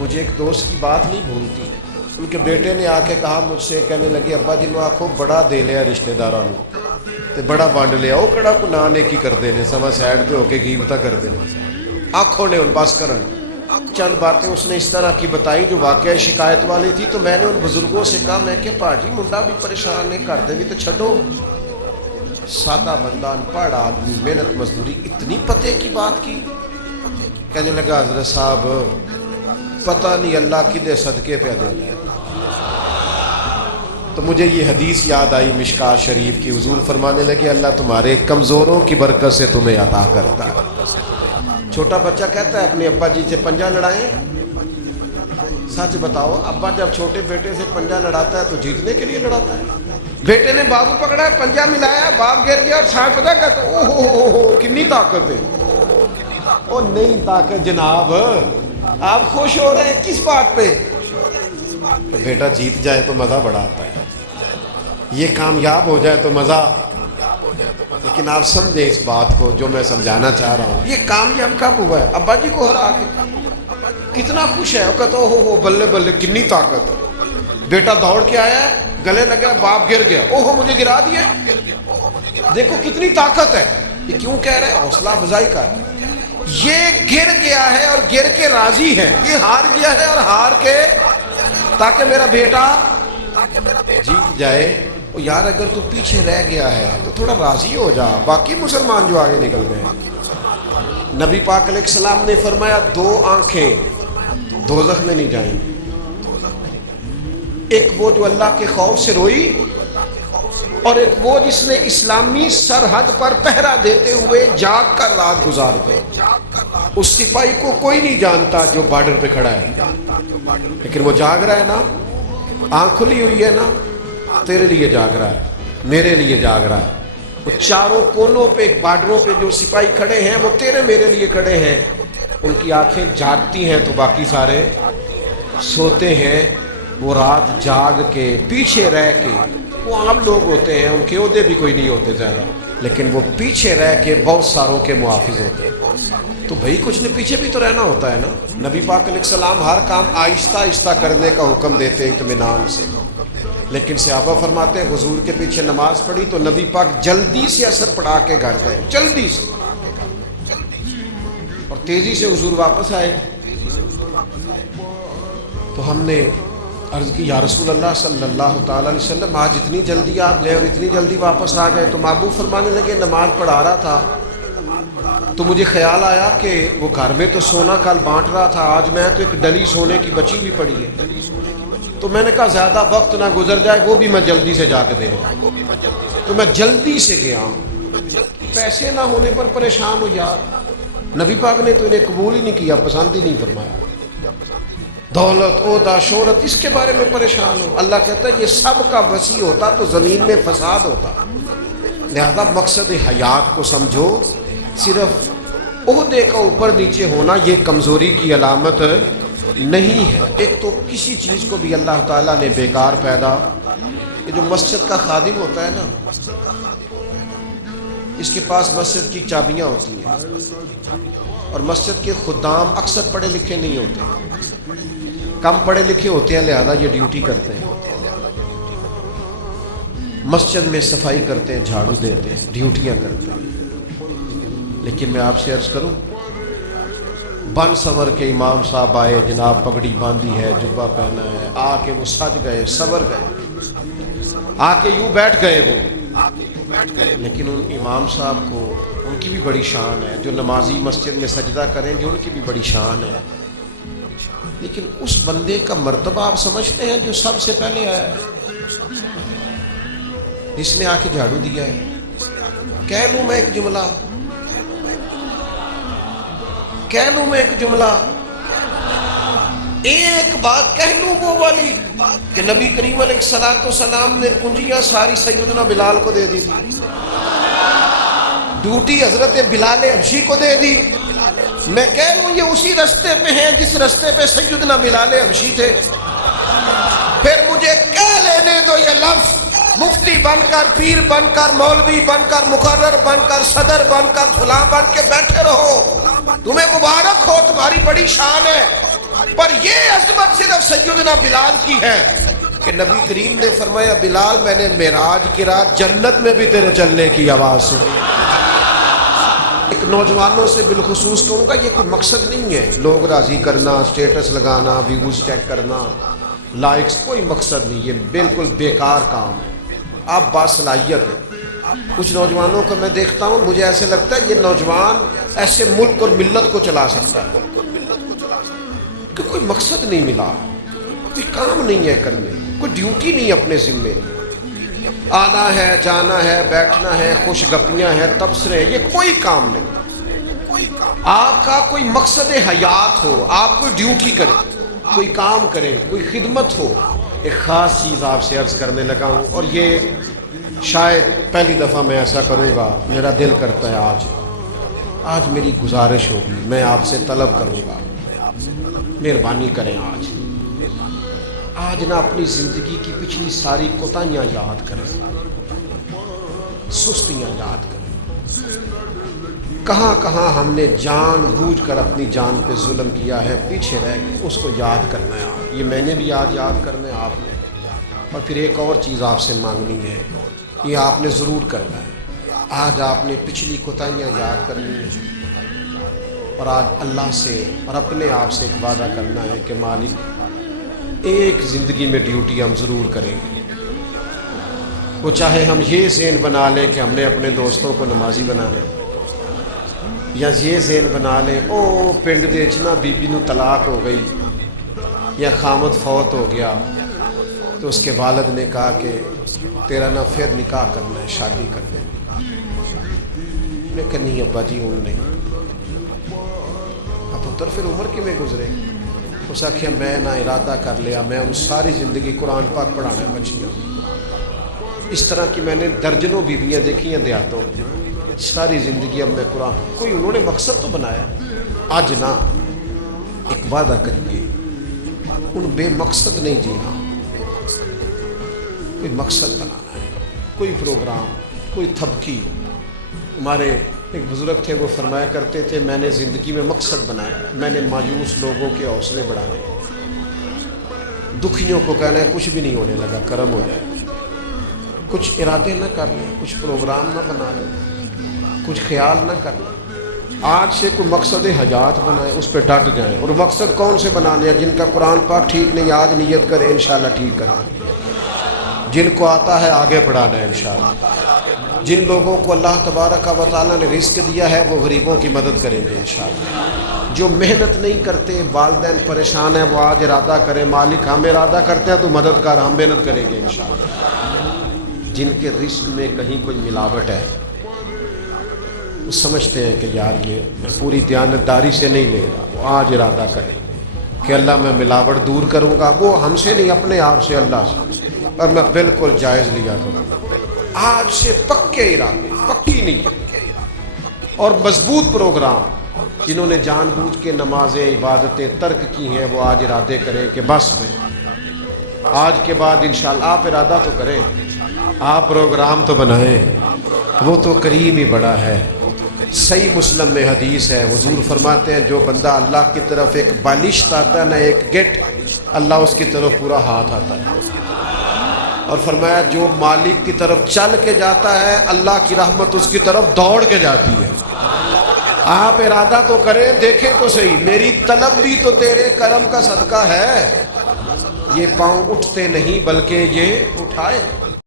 مجھے ایک دوست کی بات نہیں بھولتی. ان کے بیٹے نے آ کے کہا مجھ سے, کہنے لگے ابا جی نو آخو بڑا دے لیا رشتے داراں نو تے بڑا ونڈ لیا, وہ کہڑا کو نا نیکی کرتے ہیں سوا سائڈ پہ ہو کے غیبتاں کرتے ہیں. آنکھوں نے ان بس کرن. چند باتیں اس نے اس طرح کی بتائی جو واقعہ شکایت والی تھی. تو میں نے ان بزرگوں سے کہا, میں کہ پاجی منڈا بھی پریشان ہے, کرتے بھی تو چھڈو. سادہ بندہ ان پڑھ آدمی محنت مزدوری اتنی پتے کی بات کی. کہنے لگا حضرت صاحب پتہ نہیں اللہ کدے صدقے پہ دے رہے. تو مجھے یہ حدیث یاد آئی مشکات شریف کی. حضور فرمانے لگے اللہ تمہارے کمزوروں کی برکت سے تمہیں عطا کرتا ہے. چھوٹا بچہ کہتا ہے اپنے ابا جی سے پنجہ لڑائیں. سچ بتاؤ ابا جب چھوٹے بیٹے سے پنجہ لڑاتا ہے تو جیتنے کے لیے لڑاتا ہے. بیٹے نے بابو پکڑا ہے, پنجہ ملایا, باپ گر گیا اور ساتھ پتہ کہتا ہے اوہ ہو کتنی طاقت ہے. او نہیں طاقت جناب, آپ خوش ہو رہے ہیں کس بات پہ؟ بیٹا جیت جائے تو مزہ بڑا آتا ہے, یہ کامیاب ہو جائے تو مزہ. لیکن آپ سمجھیں اس بات کو جو میں سمجھانا چاہ رہا ہوں. یہ کامیاب کب ہوا ہے؟ ابا جی کو ہرا کے کتنا خوش ہے. وہ کہتا ہو بلے بلے کتنی طاقت. بیٹا دوڑ کے آیا ہے, گلے لگا, باپ گر گیا, اوہو مجھے گرا دیا, دیکھو کتنی طاقت ہے. یہ کیوں کہہ رہے ہیں؟ حوصلہ افزائی کر. یہ گر گیا ہے اور گر کے راضی ہے, یہ ہار گیا ہے اور ہار کے تاکہ میرا بیٹا جیت جائے. یار اگر تو پیچھے رہ گیا ہے تو تھوڑا راضی ہو جا. باقی مسلمان جو آگے نکل گئے. نبی پاک علیہ السلام نے فرمایا دو آنکھیں دوزخ میں نہیں جائیں. ایک وہ جو اللہ کے خوف سے روئی, اور ایک وہ جس نے اسلامی سرحد پر پہرا دیتے ہوئے جاگ کر رات گزار گئے. اس سپاہی کو کوئی نہیں جانتا جو بارڈر پہ کھڑا ہے, لیکن وہ جاگ رہا ہے نا, آنکھ کھلی ہوئی ہے نا, تیرے لیے جاگ رہا ہے, میرے لیے جاگ رہا ہے. وہ چاروں کونوں پہ بارڈروں پہ جو سپاہی کھڑے ہیں وہ تیرے میرے لیے کھڑے ہیں. ان کی آنکھیں جاگتی ہیں تو باقی سارے سوتے ہیں. وہ رات جاگ کے پیچھے رہ کے, وہ عام لوگ ہوتے ہیں, ان کے عہدے بھی کوئی نہیں ہوتے زیادہ, لیکن وہ پیچھے رہ کے بہت ساروں کے محافظ ہوتے ہیں. تو بھائی کچھ نے پیچھے بھی تو رہنا ہوتا ہے نا. نبی پاک علیہ السلام ہر کام آہستہ آہستہ کرنے کا حکم دیتے اطمینان سے, لیکن صحابہ فرماتے ہیں حضور کے پیچھے نماز پڑھی تو نبی پاک جلدی سے اثر پڑھا کے گھر گئے, جلدی سے, اور تیزی سے حضور واپس آئے. تو ہم نے عرض کی یا رسول اللہ صلی اللہ تعالی علیہ وسلم آج اتنی جلدی آپ گئے اور اتنی جلدی واپس آ گئے. تو محبوب فرمانے لگے نماز پڑھا رہا تھا تو مجھے خیال آیا کہ وہ گھر میں تو سونا کل بانٹ رہا تھا, آج میں تو ایک ڈلی سونے کی بچی بھی پڑی ہے. تو میں نے کہا زیادہ وقت نہ گزر جائے, وہ بھی میں جلدی سے جا کے دے دوں. تو میں جلدی سے گیا ہوں. پیسے نہ ہونے پر پریشان ہو یار. نبی پاک نے تو انہیں قبول ہی نہیں کیا, پسند ہی نہیں فرمایا. دولت عہدہ شہرت اس کے بارے میں پریشان ہو. اللہ کہتا ہے یہ سب کا وسیع ہوتا تو زمین میں فساد ہوتا. لہذا مقصد حیات کو سمجھو. صرف عہدے کا اوپر نیچے ہونا یہ کمزوری کی علامت نہیں ہے. ایک تو کسی چیز کو بھی اللہ تعالیٰ نے بیکار پیدا. یہ جو مسجد کا خادم ہوتا ہے نا, اس کے پاس مسجد کی چابیاں ہوتی ہیں, اور مسجد کے خدام اکثر پڑھے لکھے نہیں ہوتے, کم پڑھے لکھے ہوتے ہیں, لہذا یہ ڈیوٹی کرتے ہیں. مسجد میں صفائی کرتے ہیں, جھاڑو دیتے ہیں, ڈیوٹیاں کرتے ہیں. لیکن میں آپ سے عرض کروں, بن سور کے امام صاحب آئے, جناب پگڑی باندھی ہے, جبہ پہنا ہے, آ کے وہ سج گئے, سور گئے, آ کے یوں بیٹھ گئے وہ, لیکن ان امام صاحب کو ان کی بھی بڑی شان ہے. جو نمازی مسجد میں سجدہ کریں گے ان کی بھی بڑی شان ہے. لیکن اس بندے کا مرتبہ آپ سمجھتے ہیں جو سب سے پہلے آیا ہے, جس نے آ کے جھاڑو دیا ہے. کہہ لوں میں ایک جملہ, کہہ لوں میں ایک جملہ, ایک بات کہہ لوں وہ والی کہ نبی کریم علیہ السلام نے کنجیاں ساری سیدنا بلال کو دے دی تھی, ڈیوٹی حضرت بلال حبشی کو دے دی. میں کہہ لوں یہ اسی رستے پہ ہیں جس رستے پہ سیدنا بلال حبشی تھے. پھر مجھے کہہ لینے دو یہ لفظ, مفتی بن کر, پیر بن کر, مولوی بن کر, مقرر بن کر, صدر بن کر, فلاں بن کے بیٹھے رہو, تمہیں مبارک ہو, تمہاری بڑی شان ہے. پر یہ عظمت صرف سیدنا بلال کی ہے کہ نبی کریم نے فرمایا بلال میں نے معراج کی رات جنت میں بھی تیرے چلنے کی آواز سنی۔ ایک نوجوانوں سے بالخصوص کہوں گا یہ کوئی مقصد نہیں ہے لوگ راضی کرنا، اسٹیٹس لگانا، ویوز چیک کرنا، لائکس، کوئی مقصد نہیں، یہ بالکل بیکار کام ہے۔ آپ باصلاحیت ہیں۔ کچھ نوجوانوں کو میں دیکھتا ہوں مجھے ایسے لگتا ہے یہ نوجوان ایسے ملک اور ملت کو چلا سکتا ہے کہ کوئی مقصد نہیں ملا، کوئی کام نہیں ہے کرنے، کوئی ڈیوٹی نہیں اپنے ذمے، آنا ہے جانا ہے بیٹھنا ہے خوش گپیاں ہیں تبصرے، یہ کوئی کام نہیں۔ آپ کا کوئی مقصد حیات ہو، آپ کوئی ڈیوٹی کریں، کوئی کام کریں، کوئی خدمت ہو۔ ایک خاص چیز آپ سے عرض کرنے لگا ہوں اور یہ شاید پہلی دفعہ میں ایسا کروں گا، میرا دل کرتا ہے آج میری گزارش ہوگی، میں آپ سے طلب کروں گا مہربانی کریں آج نہ اپنی زندگی کی پچھلی ساری کوتاہیاں یاد کریں، سستیاں یاد کریں، کہاں کہاں ہم نے جان بوجھ کر اپنی جان پہ ظلم کیا ہے، پیچھے رہ گئے، اس کو یاد کرنا ہے۔ یہ میں نے بھی آج یاد کرنا ہے، آپ نے۔ اور پھر ایک اور چیز آپ سے مانگنی ہے، یہ آپ نے ضرور کرنا ہے، آج آپ نے پچھلی کوتاہیاں یاد کرنی ہے اور آج اللہ سے اور اپنے آپ سے ایک وعدہ کرنا ہے کہ مالک ایک زندگی میں ڈیوٹی ہم ضرور کریں گے، وہ چاہے ہم یہ ذہن بنا لیں کہ ہم نے اپنے دوستوں کو نمازی بنانا ہے، یا یہ ذہن بنا لیں او پنڈ دے چنا بی بی نو طلاق ہو گئی یا خامد فوت ہو گیا تو اس کے والد نے کہا کہ تیرا نہ پھر نکاح کرنا ہے، شادی کرنا ہے۔ میں کہا نہیں ابا جی ہوں نہیں۔ اب پتر پھر عمر کی میں گزرے، اس آخیا میں نہ ارادہ کر لیا میں ان ساری زندگی قرآن پاک پڑھانا ہے بچیاں۔ اس طرح کی میں نے درجنوں بیویاں دیکھی ہیں دیہاتوں، ساری زندگی اب میں قرآن، کوئی انہوں نے مقصد تو بنایا۔ آج نہ ایک وعدہ کریے ان بے مقصد نہیں جینا، کوئی مقصد بنانا ہے، کوئی پروگرام، کوئی تھپکی۔ ہمارے ایک بزرگ تھے وہ فرمایا کرتے تھے میں نے زندگی میں مقصد بنایا، میں نے مایوس لوگوں کے حوصلے بڑھانے، دکھیوں کو کہنا ہے کچھ بھی نہیں ہونے لگا، کرم ہو جائے، کچھ ارادے نہ کر لیں، کچھ پروگرام نہ بنا لیں، کچھ خیال نہ کر لیں۔ آج سے کوئی مقصد حیات بنائیں، اس پہ ڈٹ جائیں۔ اور مقصد کون سے بنانے ہیں؟ جن کا قرآن پاک ٹھیک نہیں آج نیت کرے انشاءاللہ ٹھیک کریں، جن کو آتا ہے آگے بڑھانا ہے انشاءاللہ، جن لوگوں کو اللہ تبارک و تعالیٰ نے رزق دیا ہے وہ غریبوں کی مدد کریں گے انشاءاللہ، جو محنت نہیں کرتے والدین پریشان ہیں وہ آج ارادہ کریں مالک ہم ارادہ کرتے ہیں تو مدد کر، ہم محنت کریں گے انشاءاللہ، جن کے رزق میں کہیں کوئی ملاوٹ ہے وہ سمجھتے ہیں کہ یار یہ میں پوری دیانتداری سے نہیں لے رہا، وہ آج ارادہ کریں کہ اللہ میں ملاوٹ دور کروں گا، وہ ہم سے نہیں اپنے آپ سے اللہ سے، اور میں بالکل جائز لیا کروں گا۔ آج سے پکے ارادے، پکی نیت اور مضبوط پروگرام، جنہوں نے جان بوجھ کے نمازیں عبادتیں ترک کی ہیں وہ آج ارادے کریں کہ بس میں آج کے بعد انشاءاللہ، آپ ارادہ تو کریں، آپ پروگرام تو بنائیں، وہ تو کریم ہی بڑا ہے۔ صحیح مسلم میں حدیث ہے، حضور فرماتے ہیں جو بندہ اللہ کی طرف ایک بالشت آتا ہے نہ ایک گٹ، اللہ اس کی طرف پورا ہاتھ آتا ہے، اور فرمایا جو مالک کی طرف چل کے جاتا ہے اللہ کی رحمت اس کی طرف دوڑ کے جاتی ہے۔ آپ ارادہ تو کریں، دیکھیں تو صحیح، میری طلب بھی تو تیرے کرم کا صدقہ ہے، یہ پاؤں اٹھتے نہیں بلکہ یہ اٹھائے۔